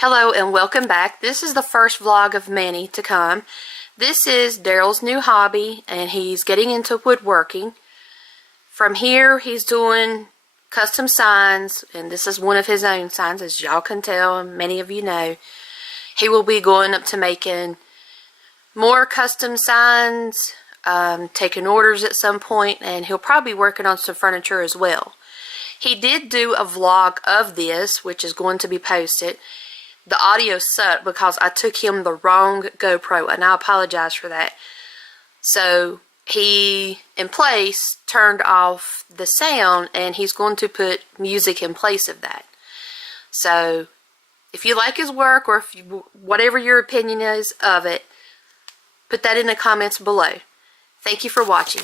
Hello and welcome back. This is the first vlog of many to come. This is Darrell's new hobby and he's getting into woodworking. From here he's doing custom signs, and this is one of his own signs, as y'all can tell and many of you know. He will be going up to making more custom signs, taking orders at some point, and he'll probably be working on some furniture as well. He did do a vlog of this, which is going to be posted. The audio sucked because I took him the wrong GoPro, and I apologize for that. So he, in place, turned off the sound, and he's going to put music in place of that. So if you like his work, or if you, whatever your opinion is of it, put that in the comments below. Thank you for watching.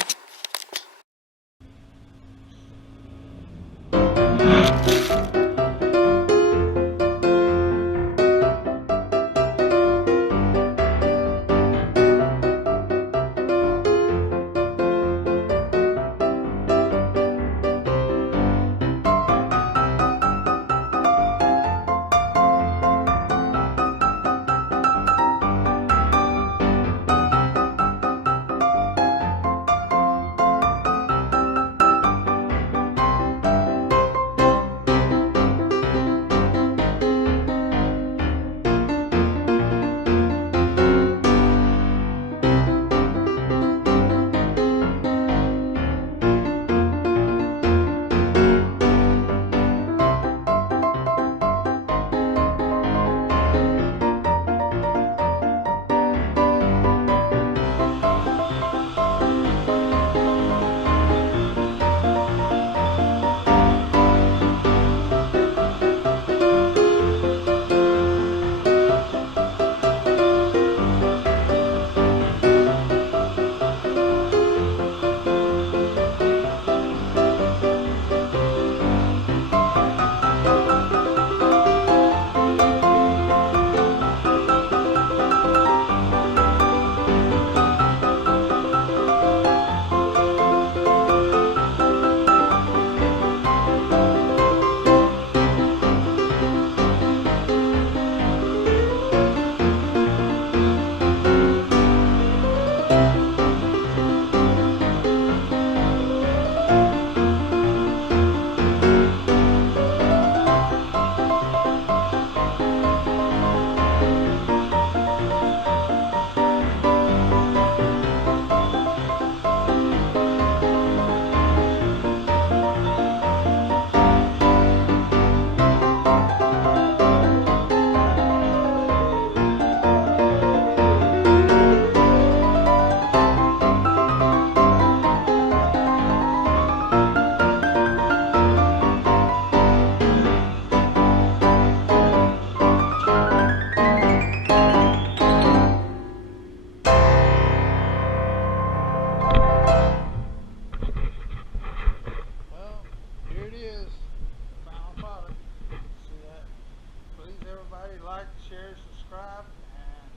Like, share, subscribe, and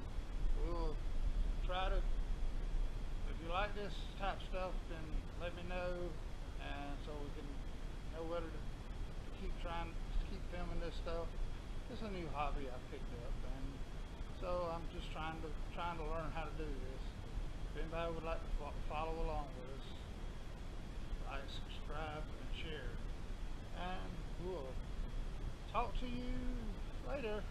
we'll try to, if you like this type stuff, then let me know, and so we can know whether to keep filming this stuff. It's a new hobby I picked up, and so I'm just trying to learn how to do this. If anybody would like to follow along with us, like, subscribe, and share, and we'll talk to you later.